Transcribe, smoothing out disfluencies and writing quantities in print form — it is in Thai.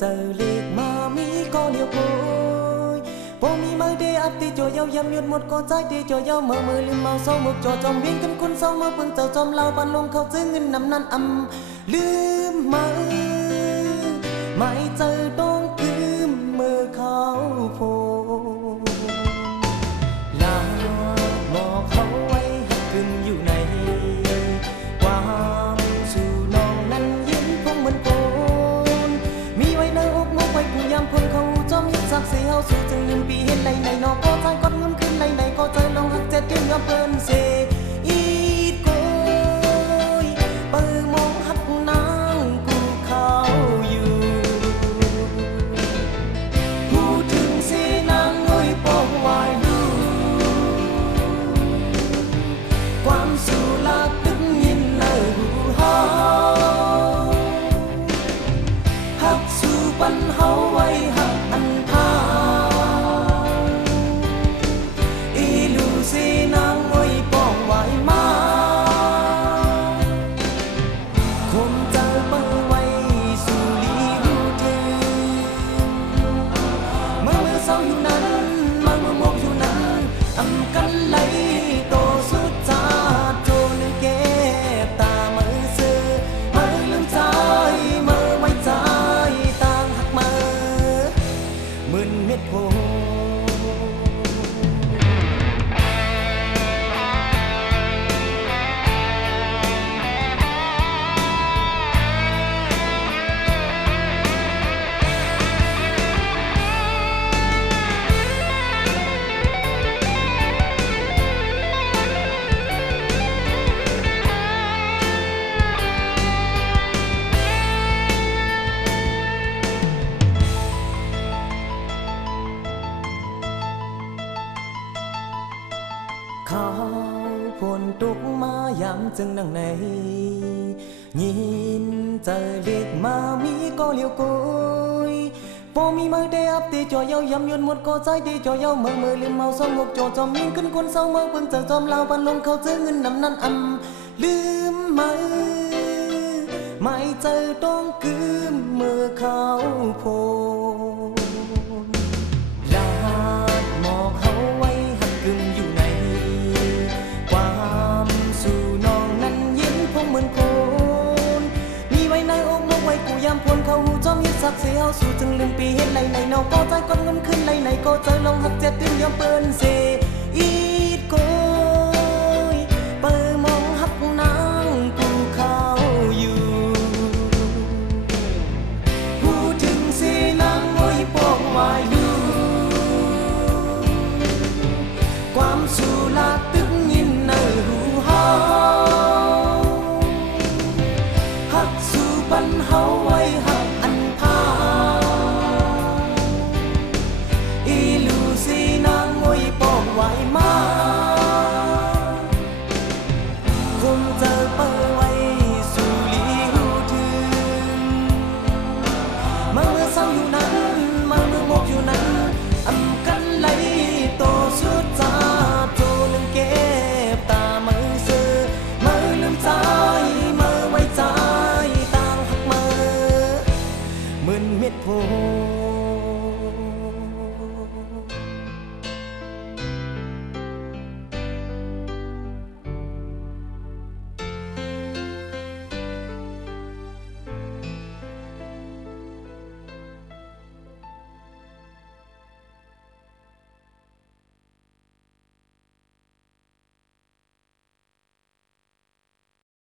เจอเล็กมามีก็เดียวโกยพอมีมือเดียบตีจ่อยยำหยุดหมดก็ใจตีจ่อยมือลืมเมาเศร้าหมกจ่อจอมเวียนกันคนเศร้ามาเพิ่งเจ้าจอมเล่าปันลงเขาซื้อเงินนำนั้นลืมมือไม่เจอต้องคืมมือเขาโพลาบอกเขาไว้หักกึ่งอยู่ในความสู่น้องนั้นยิ้มคงเหมือนโกนมีไว้ในอกมกไว้กูยามพ้นเขาจอมยึดสักเสียเอาสู่จึงลืมปีเห็นในนอกก็ใจกดเงินขึ้นในก็ใจลองหักเจ็ดเดือนกับเปิ้นเสอีโกยเปิดมองหักนางกูเขาอยู่พูดถึงเสนางเอ้ยปองวายดูความสู่ลาตึงยินในหูเฮาหักสู่ปันเฮาไว้หักอันทาอีลูเสนางเอ้ยปองวายมาคมเจอเปิดไว้สู่ลีหูถึงมือเศร้าอยู่นั้นมือมกอยู่นั้นกันไหลโตสุดจาโจนเก็บตามือซื้อมือลืมใจมือไว้ใจต่างหักมือมึนเม็ดโพเขาฝนตกมายามจึงดังในยินเจอเล็กมามีก็เลี้ยวโกยพอมีมือเดียบตีจ่อยยำหยุดหมดก็ใจตีจ่อยมือลืมเมาเศร้าหมกจ่อจอมยิงขึ้นคนเศร้ามาเพิ่งเจอจอมเล่าปันลงเขาซื้อเงินนำนั้นลืมมือไม่เจอต้องคืมมือเขาโพลาดหมอกเขาไว้หักกึ่งอยู่ในความสู่น้องนั้นยิ้มคงเหมือนโคนมีไว้ในอกมกไว้กูยามพ้นเขาหูจอมยึดสักเสียเอาสู่จึงลืมปีเห็นในนอกก็ใจกดเงินขึ้นในก็ใจลองหักเจ็ดเดือนยอมเปิ้นเสอีโกยเปิดมองหักนางกูเขาอยู่พูดถึงเสนางโอ้ยปองวายดูความสู่ลาตึกยินในหูเฮาหักสู่ปันเฮาไว้หักอันพาอีลูสีนางโอยปองไว้มาคงเจอเปิดไว้สู่ลีหูถึงมือเศร้าอยู่นั้นมือมกอยู่นั้นกันไหลโตสุดจาโจนึงเก็บตามือซื้อมือลืมใจมือไว้ใจต่างหักมือมึนเม็ดโพ